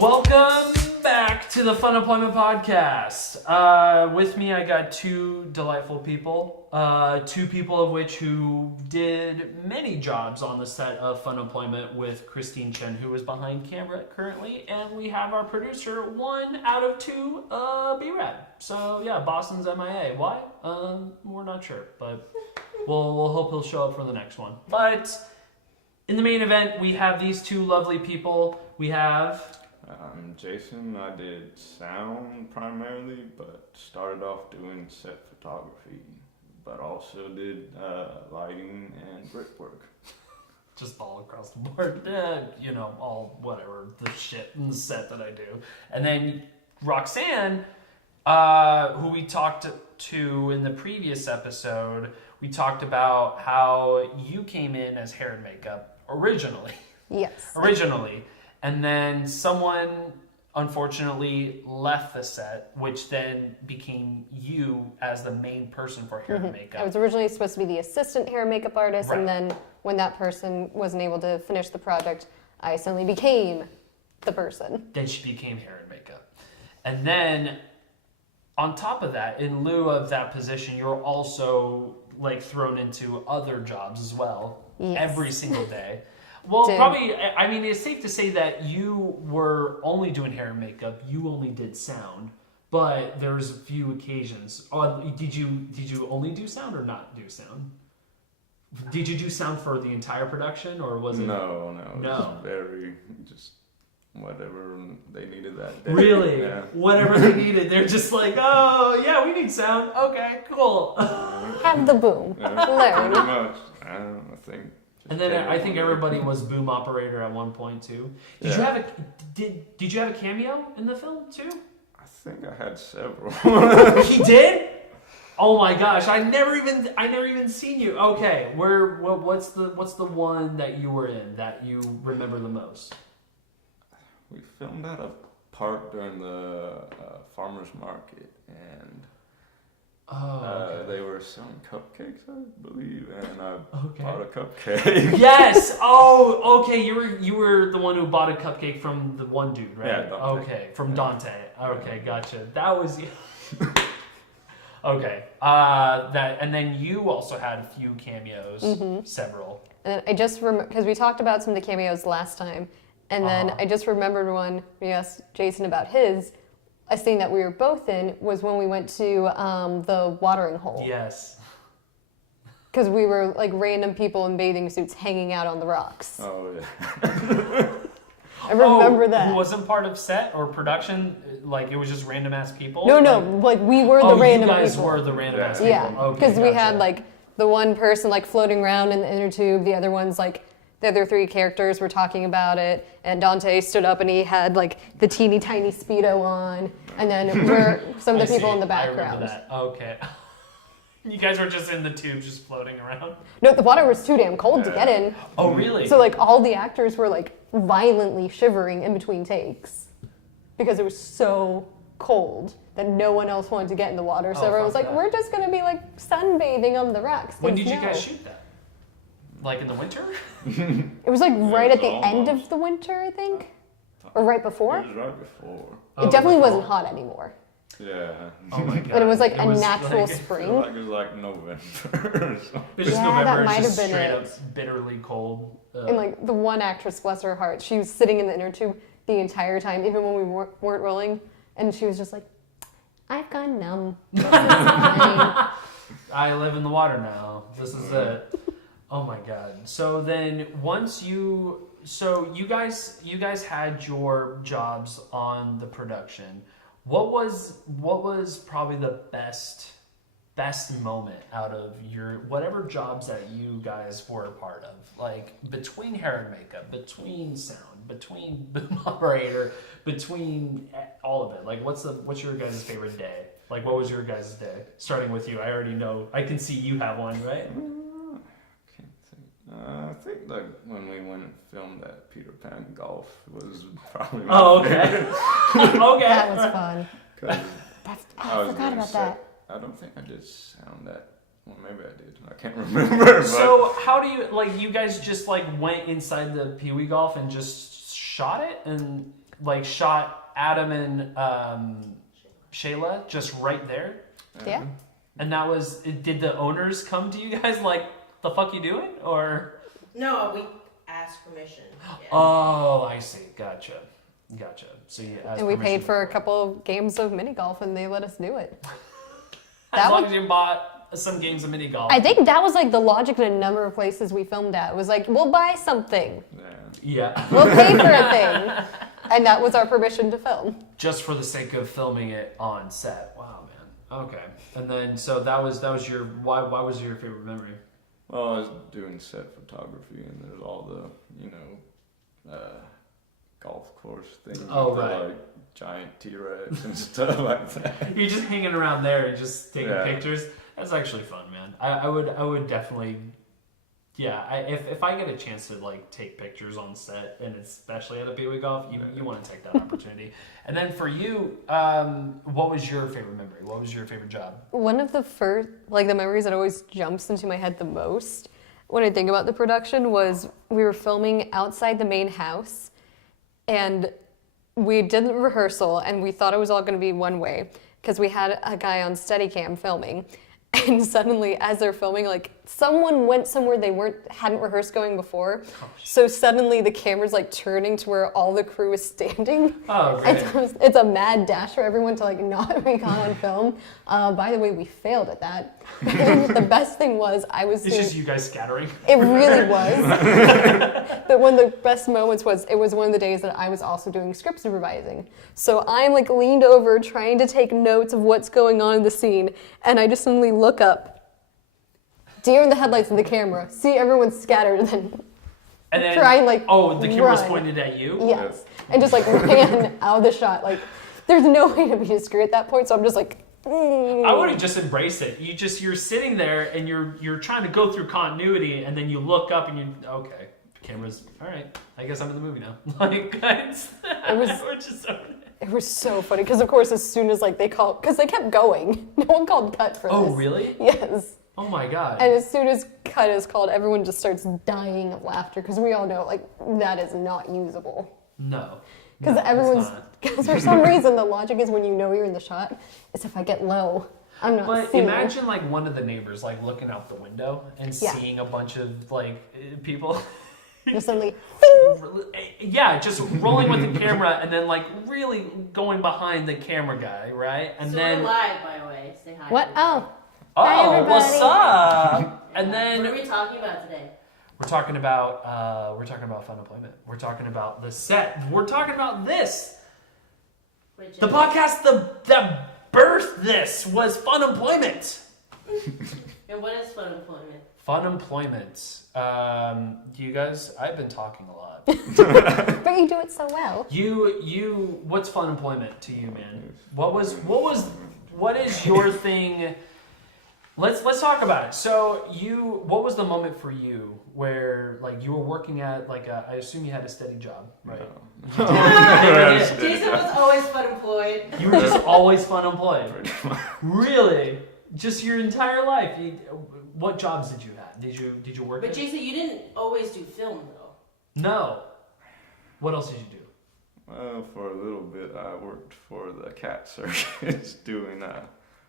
Welcome back to the FUNEMPLOYMENT podcast. With me, I got two delightful people. Two people of which who did many jobs on the set of FUNEMPLOYMENT with Christine Chen, who is behind camera currently, and we have our producer, 1 out of 2, B-Rad. So yeah, Boston's MIA. Why? We're not sure, but we'll hope he'll show up for the next one. But in the main event, we have these two lovely people. We have... I'm Jason. I did sound primarily, but started off doing set photography, but also did lighting and brickwork. Just all across the board, all whatever, the shit in the set that I do. And then Roxanne, who we talked to in the previous episode, we talked about how you came in as hair and makeup originally. Yes. Originally. And then someone, unfortunately, left the set, which then became you as the main person for hair and makeup. I was originally supposed to be the assistant hair and makeup artist, right. And then when that person wasn't able to finish the project, I suddenly became the person. Then she became hair and makeup. And then, on top of that, in lieu of that position, you're also thrown into other jobs as well, yes. Every single day. Well, probably, I mean, it's safe to say that you were only doing hair and makeup. You only did sound, but there's a few occasions. Did you only do sound or not do sound? Did you do sound for the entire production, or was it? No. Just whatever they needed that day. Really? Yeah. Whatever they needed. They're just like, oh, yeah, we need sound. Okay, cool. Have the boom. Yeah, Learn. pretty much. I think. And then I think everybody was boom operator at one point too. Did you have a cameo in the film too? I think I had several. He did? Oh my gosh! I never even seen you. Okay, what's the one that you were in that you remember the most? We filmed at a park during the farmer's market, and they were selling cupcakes, I believe, and I bought a cupcake. Yes. Oh, okay. You were the one who bought a cupcake from the one dude, right? Yeah, Dante. Okay, from Dante. Okay, gotcha. That was you. Okay. And then you also had a few cameos, several. And I just because we talked about some of the cameos last time, and then I just remembered one. We asked Jason about his. A scene that we were both in was when we went to the watering hole. Yes. Because we were like random people in bathing suits hanging out on the rocks. Oh, yeah. I remember that. Who wasn't part of set or production? Like, it was just random ass people? No, like we were the random people. You guys were the random ass people. Yeah, because we had like the one person like floating around in the inner tube, the other one's like, the other three characters were talking about it, and Dante stood up and he had like the teeny tiny Speedo on, and then we're some of the people in the background. I remember that. Okay. You guys were just in the tube, just floating around? No, the water was too damn cold to get in. Oh, really? So like all the actors were like violently shivering in between takes because it was so cold that no one else wanted to get in the water. So everyone was like, we're just going to be like sunbathing on the rocks. When did you guys shoot that? Like in the winter? It was like right at the end of the winter, I think. Or right before? It was right before. It definitely wasn't hot anymore. Yeah. Oh my god. But it was like a natural spring. It was like November. It's just Yeah, November. that It's might just have been straight it. up bitterly cold. And like the one actress, bless her heart, she was sitting in the inner tube the entire time, even when we weren't rolling, and she was just like, "I've gone numb. This is fine." I live in the water now. This is it. Oh my god. So then you guys had your jobs on the production. What was probably the best moment out of your whatever jobs that you guys were a part of? Like between hair and makeup, between sound, between boom operator, between all of it. Like what's your guys' favorite day? Like what was your guys' day? Starting with you. I already know. I can see you have one, right? I think like when we went and filmed that Peter Pan golf was probably my favorite. Okay. That was fun. I forgot about that. I don't think I did sound that. Well, maybe I did. I can't remember. So how do you guys just went inside the Pee Wee golf and just shot it? And like shot Adam and Shayla just right there. Yeah. And that was. Did the owners come to you guys like, the fuck you doing, or? No, we asked permission. Yeah. Oh, I see. Gotcha. So you asked And we permission paid for a before. couple of games of mini golf, and they let us do it. As That long was- as you bought some games of mini golf. I think that was like the logic in a number of places we filmed at. It was like, we'll buy something, Yeah. we'll pay for a thing, and that was our permission to film. Just for the sake of filming it on set. Wow, man. Okay. And then so that was your why was it your favorite memory? Well, I was doing set photography, and there's all the, golf course things. Oh, with the, right. like, giant T-Rex and stuff like that. You're just hanging around there and just taking Yeah. pictures. That's actually fun, man. I would definitely, yeah. If I get a chance to like take pictures on set, and especially at a Pee Wee Golf, you want to take that opportunity. And then for you, what was your favorite memory? What was your favorite job? One of the first, like the memories that always jumps into my head the most when I think about the production was we were filming outside the main house, and we did the rehearsal, and we thought it was all going to be one way because we had a guy on Steadicam filming. And suddenly, as they're filming, like someone went somewhere they hadn't rehearsed going before. So suddenly the camera's like turning to where all the crew is standing. Oh, And great. so it's a mad dash for everyone to like not be caught on film. By the way, we failed at that. The best thing was It's just you guys scattering. it really was. But one of the best moments was it was one of the days that I was also doing script supervising. So I'm like leaned over trying to take notes of what's going on in the scene, and I just suddenly look up, deer in the headlights of the camera, see everyone scattered, and then And then, try and like oh, the camera's run. pointed at you? Yes, and just like ran out of the shot. Like there's no way to be discreet at that point, so I'm just like. I would have just embraced it. You're sitting there and you're trying to go through continuity, and then you look up and okay, camera's all right. I guess I'm in the movie now. Like guys, we're just over there. It was so funny because, of course, as soon as like they called, because they kept going, no one called cut for this. Oh really? Yes. Oh my god. And as soon as cut is called, everyone just starts dying of laughter because we all know like that is not usable. No. Because No, it's everyone's not. because for some reason the logic is when you know you're in the shot, is if I get low, I'm not But seeing. imagine like one of the neighbors like looking out the window and Yeah. seeing a bunch of like people. Just suddenly, Yeah, just rolling with the camera and then like really going behind the camera guy, right? And So then we're live, by the way. Say hi. what? everybody. Oh, Hi, oh, what's everybody. up? And then What are we talking about today? we're talking about fun employment. We're talking about the set. We're talking about this. Which The is- podcast that birthed this was Fun Employment. And what is fun employment? Fun Employment. You guys, I've been talking a lot. but you do it so well. You, what's Fun Employment to you, man? What is your thing? Let's talk about it. So what was the moment for you where like you were working at like I assume you had a steady job, right? No. Yeah. Jason was always fun employed. You were just always fun employed. Really? Just your entire life? What jobs did you have? Did you work? But at? Jason, you didn't always do film though. No. What else did you do? Well, for a little bit, I worked for the cat circus doing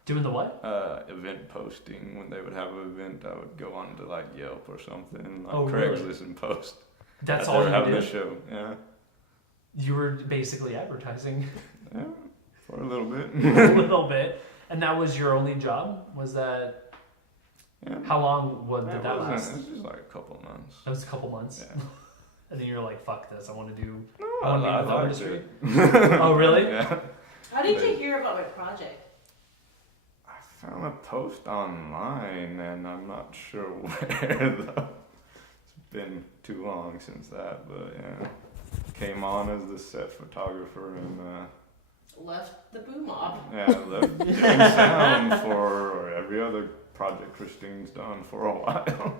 Doing the what? event posting. When they would have an event, I would go on to like Yelp or something, like Oh, really? Craigslist, and post. That's that all they were you having did? a show. Yeah, You were basically advertising yeah, for a little bit. a little bit, and that was your only job. Was that Yeah. how long? What did that wasn't- last? It was just like a couple of months. That was a couple months. Yeah. And then you're like, "Fuck this! I want to do." No, I wanna be in the film liked industry. it. Oh, really? Yeah. How did you hear about my project? I found a post online, and I'm not sure where though. It's been too long since that, but yeah. Came on as the set photographer and Left the boom op. yeah, left doing sound for every other project Christine's done for a while.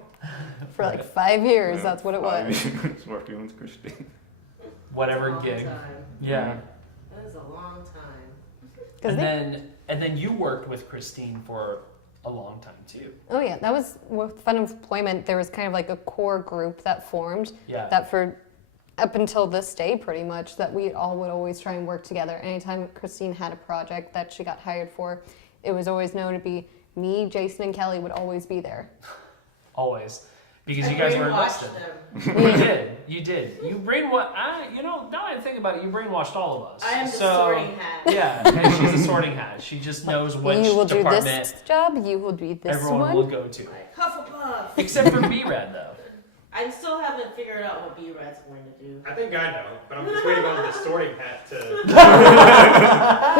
For like 5 years, Yeah, that's what it 5 was. years working with Christine. Whatever Long gig. Time. Yeah. That is a long time. 'Cause And then you worked with Christine for a long time too. Oh yeah, that was with Fun Employment. There was kind of like a core group that formed Yeah. that for up until this day, pretty much, that we all would always try and work together. Anytime Christine had a project that she got hired for, it was always known to be me, Jason, and Kelly would always be there. Always. Because you guys were invested. You did. You brainwashed. Now I think about it, you brainwashed all of us. I am the sorting hat. Yeah, and she's a sorting hat. She just knows which you will department do this job. You will do this everyone one. will go to. Like Hufflepuff. Except for B-Rad, though. I still haven't figured out what B-Rad's going to do. I think I know, but I'm just waiting on the sorting hat to.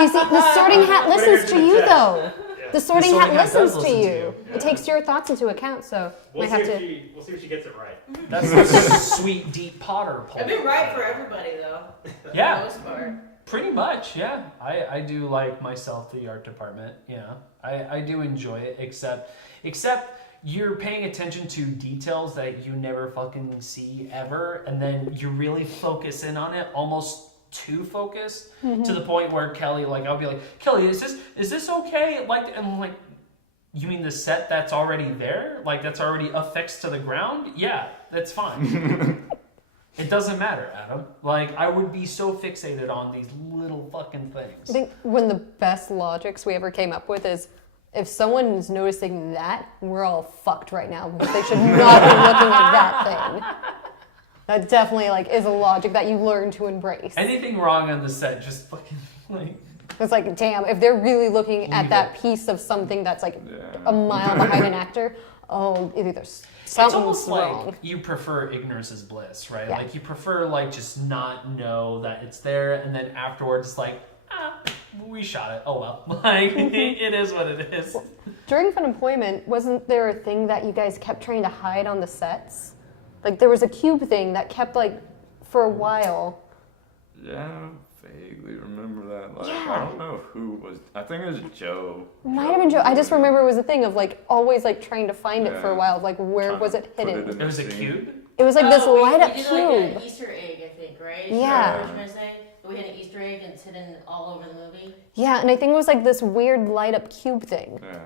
You see, the sorting hat listens to you, though. Yeah. The sorting sorting hat hat does listens to listen to you. you. It takes your thoughts into account, so We'll might have see, to. we'll see if she gets it right. That's the sweet, deep Potter poll. I've been right for everybody, though. Yeah. For the most part. Pretty much, yeah. I do like myself, the art department. Yeah, I do enjoy it, except you're paying attention to details that you never fucking see ever, and then you really focus in on it, almost too focused, to the point where Kelly, like, I'll be like, Kelly, is this okay? Like, and I'm like, you mean the set that's already there? Like, that's already affixed to the ground? Yeah, that's fine. It doesn't matter, Adam. Like, I would be so fixated on these little fucking things. I think one of the best logics we ever came up with is if someone is noticing that, we're all fucked right now because they should not be looking at that thing. That definitely is a logic that you learn to embrace. Anything wrong on the set, just fucking like. It's like, damn, if they're really looking at that piece of something that's a mile behind an actor, either It's something's almost wrong. like you prefer ignorance is bliss, right? Yeah. Like you prefer just not know that it's there, and then afterwards we shot it. Oh well, it is what it is. During FUNEMPLOYMENT, wasn't there a thing that you guys kept trying to hide on the sets? There was a cube thing that kept for a while. Yeah, I vaguely remember that. Yeah. I don't know who was. I think it was Joe. Might have been Joe. I just remember it was a thing of always trying to find it for a while. Where was it hidden? It was a cube. It was this light up we did cube. an Easter egg, I think, right? Yeah. What were you trying to say? We had an Easter egg and it's hidden all over the movie. Yeah, and I think it was this weird light up cube thing. Yeah.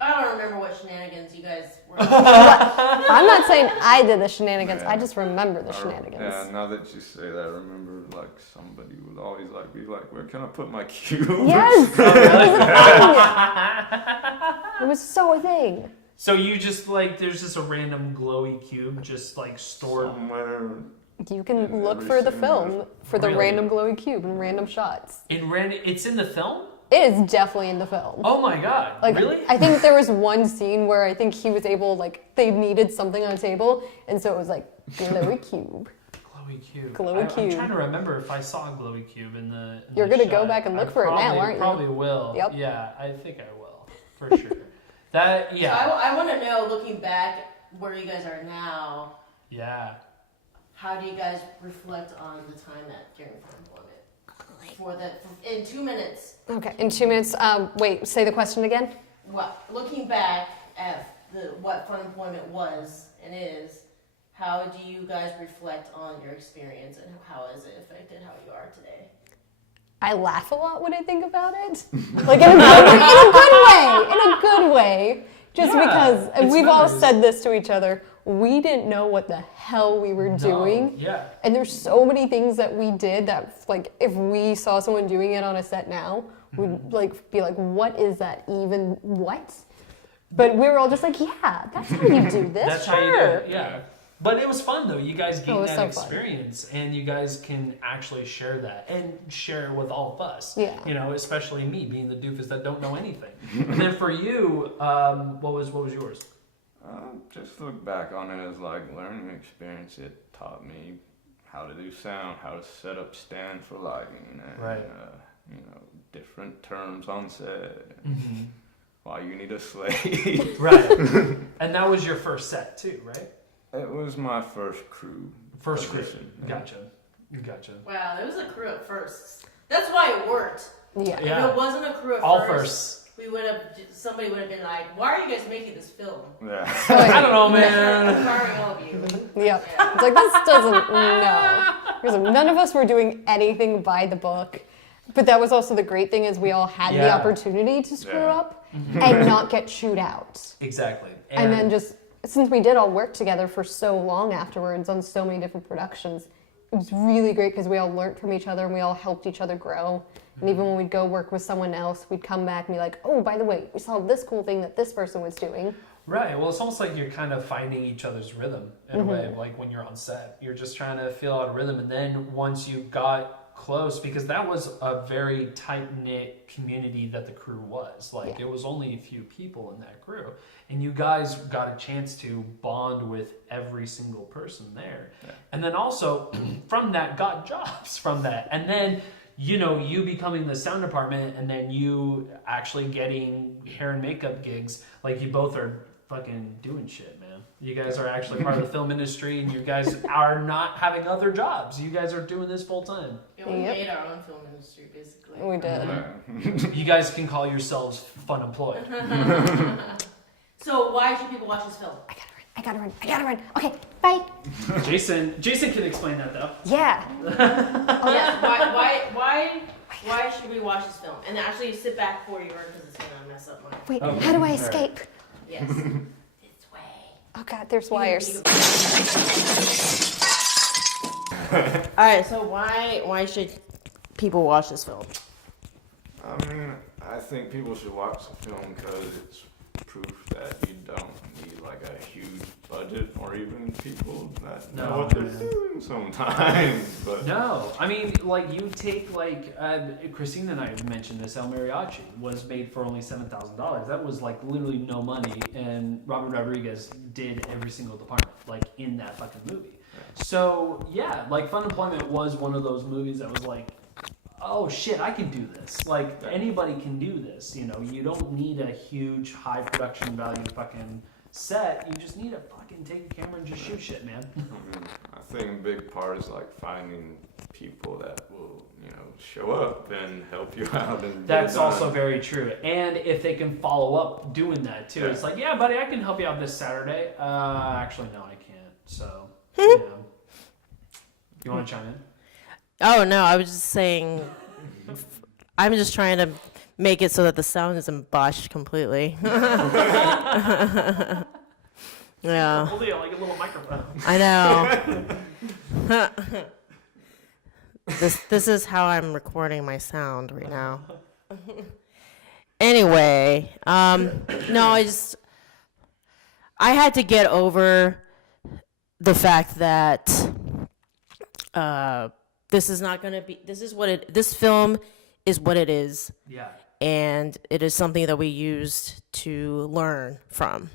I don't remember what shenanigans you guys were. I'm not saying I did the shenanigans. Yeah. I just remember the shenanigans. Yeah, now that you say that, I remember somebody would always be like, "Where can I put my cube?" Yes, that was a thing. It was so a thing. So you just there's just a random glowy cube just stored. Somewhere. You can In look every for the scene, film for the Really? random glowy cube and random shots. It's in the film. It is definitely in the film. Oh my god! Really? I think there was one scene where I think he was able, they needed something on a table, and so it was glowy cube. Glowy cube. Glowy I'm cube. trying to remember if I saw a glowy cube in the. You're gonna go back and look for it now, aren't you? Probably will. Yep. Yeah, I think I will for sure. That yeah. So I want to know, looking back, where you guys are now. Yeah. How do you guys reflect on the time during FUNEMPLOYMENT? In 2 minutes. Okay, in 2 minutes. Wait, say the question again. Looking back at what FUNEMPLOYMENT was and is, how do you guys reflect on your experience and how has it affected how you are today? I laugh a lot when I think about it, in a good way. Just Yeah, because it's we've all memories. said this to each other. We didn't know what the hell we were doing. Yeah. And there's so many things that we did that, if we saw someone doing it on a set now, we'd be like, what is that even? What? But we were all just yeah, that's how you do this. That's sure. how you do it. Yeah. But it was fun though. You guys gained was that so fun. experience, and you guys can actually share that and share it with all of us. Yeah. Especially me being the doofus that don't know anything. And then for you, what was yours? Just look back on it as learning experience. It taught me how to do sound, how to set up stand for lighting, and Right. different terms on set. Mm-hmm. Why you need a slate. Right. And that was your first set too, right? It was my first crew. First crew. position. Yeah. Gotcha. Wow, there was a crew at first. That's why it worked. Yeah. Yeah. If it wasn't a crew at All first, somebody would have been like, why are you guys making this film? Yeah. I don't know, I'm man. firing all of you. Yep. Yeah. It's this doesn't, no. Because none of us were doing anything by the book. But that was also the great thing is we all had the Yeah. opportunity to screw Yeah. up and not get chewed out. Exactly. And then just since we did all work together for so long afterwards on so many different productions, it was really great because we all learned from each other and we all helped each other grow. And even when we'd go work with someone else, we'd come back and be like, oh, by the way, we saw this cool thing that this person was doing. Right. Well, it's almost like you're kind of finding each other's rhythm in a way. Like when you're on set, you're just trying to feel out a rhythm. And then once you got close, because that was a very tight-knit community that the crew was. Like it was only a few people in that crew. And you guys got a chance to bond with every single person there. Yeah. And then also from that got jobs from that. And then you becoming the sound department and then you actually getting hair and makeup gigs, like you both are fucking doing shit, man. You guys are actually part of the film industry and you guys are not having other jobs. You guys are doing this full time. Yeah, we made our own film industry, basically. We did. You guys can call yourselves fun employed. So why should people watch this film? I gotta run. Okay, bye. Jason can explain that though. Yeah. Yeah, why should we watch this film? And actually sit back for you because it's gonna mess up my... Wait, how do I escape? Yes. This way. Oh God, there's wires. Alright, so why should people watch this film? I mean, I think people should watch the film because it's proof that you don't need like a huge budget or even people that know what they're doing sometimes. But no, I mean, like you take like Christine and I mentioned this. El Mariachi was made for only $7,000. That was like literally no money, and Robert Rodriguez did every single department like in that fucking movie. Yeah. So yeah, like Fun Employment was one of those movies that was like, oh shit, I can do this. Like anybody can do this. You don't need a huge high production value fucking set. You just need to fucking take a camera and just shoot shit, man. I think a big part is like finding people that will, show up and help you out. And that's also very true. And if they can follow up doing that too, it's like, yeah, buddy, I can help you out this Saturday. Actually, no, I can't. So, you want to chime in? Oh, no, I was just saying, I'm just trying to make it so that the sound isn't botched completely. Yeah. Hold it like a little microphone. I know. This is how I'm recording my sound right now. Anyway, no, I had to get over the fact that this film is what it is. Yeah. And it is something that we used to learn from.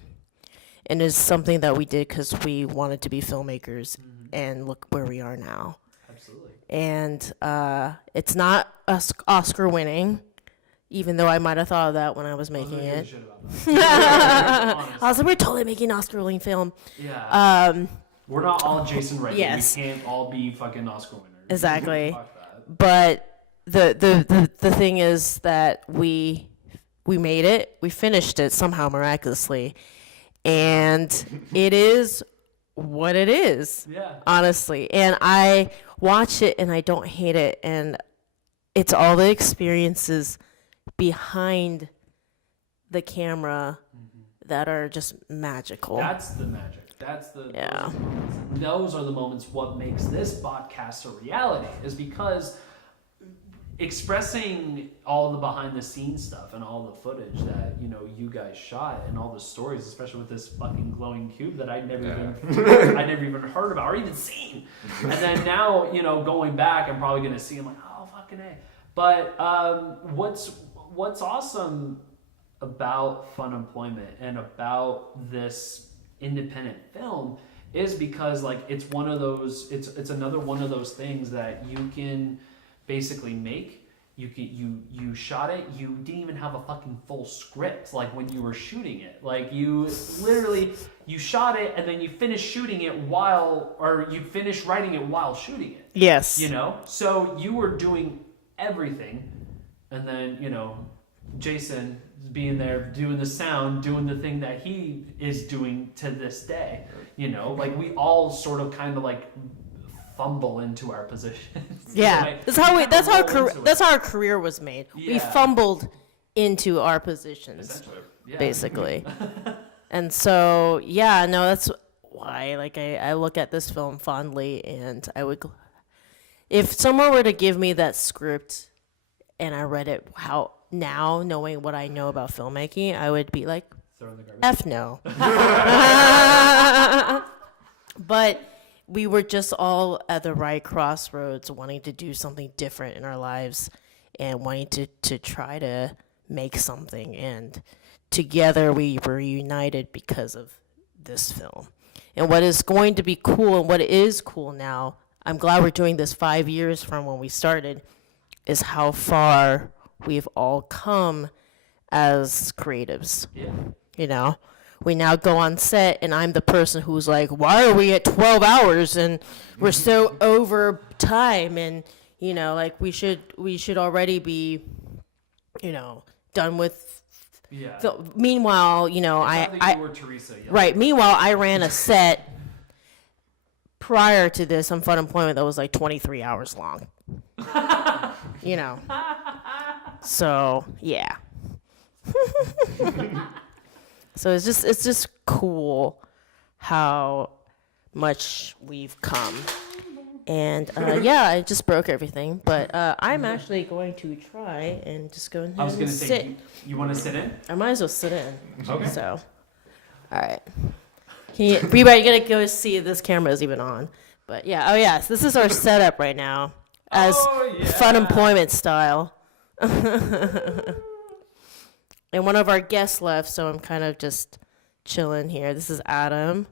And it's something that we did because we wanted to be filmmakers, and look where we are now. Absolutely. And it's not Oscar winning, even though I might have thought of that when I was making it. I was like, we're totally making an Oscar-winning film. Yeah. We're not all Jason Reitman. Yes. We can't all be fucking Oscar winners. Exactly. Fuck that. But the thing is that we made it. We finished it somehow miraculously. And it is what it is. Yeah. Honestly. And I watch it and I don't hate it. And it's all the experiences behind the camera that are just magical. That's the magic. That's the yeah. Those are the moments what makes this podcast a reality, is because expressing all the behind the scenes stuff and all the footage that you guys shot and all the stories, especially with this fucking glowing cube that I never even heard about or even seen. And then now, going back, I'm probably gonna see. I'm like, oh fucking A. But what's awesome about Fun Employment and about this independent film is because like it's one of those it's another one of those things that you can basically make. You shot it, you didn't even have a fucking full script like when you were shooting it. Like you shot it and then you finished shooting it you finished writing it while shooting it. Yes. So you were doing everything, and then Jason being there doing the sound, doing the thing that he is doing to this day. Like we all sort of kind of like fumble into our positions. Yeah. That's how our career was made. Yeah. We fumbled into our positions. Essentially. Yeah. Basically. And so, yeah, no, that's why, like, I look at this film fondly, and I would, if someone were to give me that script and I read it now, knowing what I know about filmmaking, I would be like, Throw in the garbage. F no. But we were just all at the right crossroads, wanting to do something different in our lives and wanting to try to make something. And together we were united because of this film. And what is going to be cool, and what is cool now, I'm glad we're doing this 5 years from when we started, is how far we've all come as creatives. Yeah. You know, we now go on set and I'm the person who's like, why are we at 12 hours and we're so over time, and you know, like we should already be, you know, done with. Yeah. Meanwhile, you know, I were Teresa. Yeah. right. Meanwhile, I ran a set prior to this on Fun Employment that was like 23 hours long. You know. So yeah. So it's just cool how much we've come. And yeah, I just broke everything, but I'm actually going to try and just go ahead I was and gonna sit. say, you want to sit in? I might as well sit in. Okay. So, all right. Reba, you gotta go see if this camera is even on. But yeah, oh yes, this is our setup right now, as Fun Employment style. And one of our guests left, so I'm kind of just chilling here. This is Adam.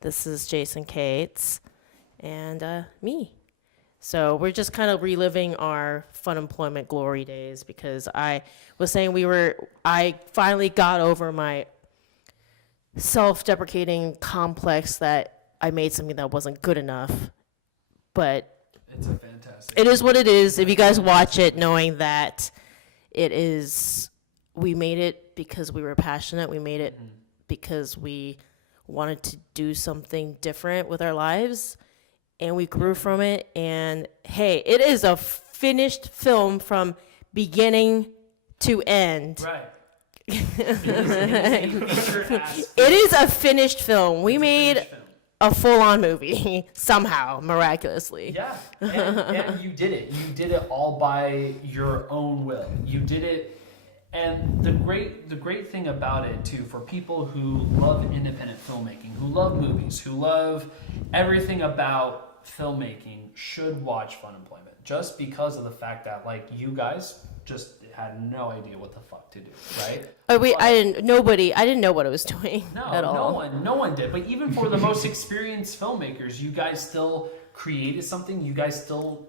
This is Jason Cates. And me. So we're just kind of reliving our Fun Employment glory days, because I was saying I finally got over my self-deprecating complex that I made something that wasn't good enough. But It's a fantastic. it is what it is. If you guys watch it, knowing that it is, we made it because we were passionate. We made it because we wanted to do something different with our lives, and we grew from it. And hey, it is a finished film from beginning to end. Right. It is a finished film. We made a full-on movie somehow, miraculously. Yeah, and you did it. You did it all by your own will. You did it. And the great thing about it too, for people who love independent filmmaking, who love movies, who love everything about filmmaking, should watch Fun Employment, just because of the fact that, like, you guys just had no idea what the fuck to do, right? Oh, I didn't know what I was doing at all. No one did. But even for the most experienced filmmakers, you guys still created something. You guys still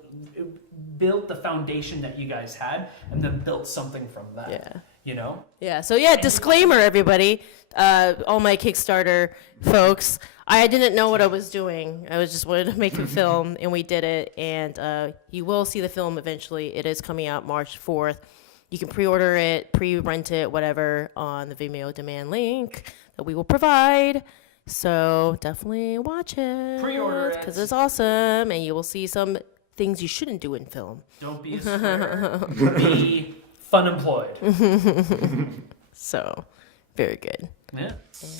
built the foundation that you guys had, and then built something from that. Yeah. You know? Yeah. So yeah, disclaimer, everybody, all my Kickstarter folks. I didn't know what I was doing. I was just wanted to make a film, and we did it. And you will see the film eventually. It is coming out March 4th. You can pre-order it, pre-rent it, whatever, on the Vimeo demand link that we will provide. So definitely watch it. Pre-order it. Because it's awesome, and you will see some things you shouldn't do in film. Don't be a square. Be fun employed. So, very good. Yeah. And,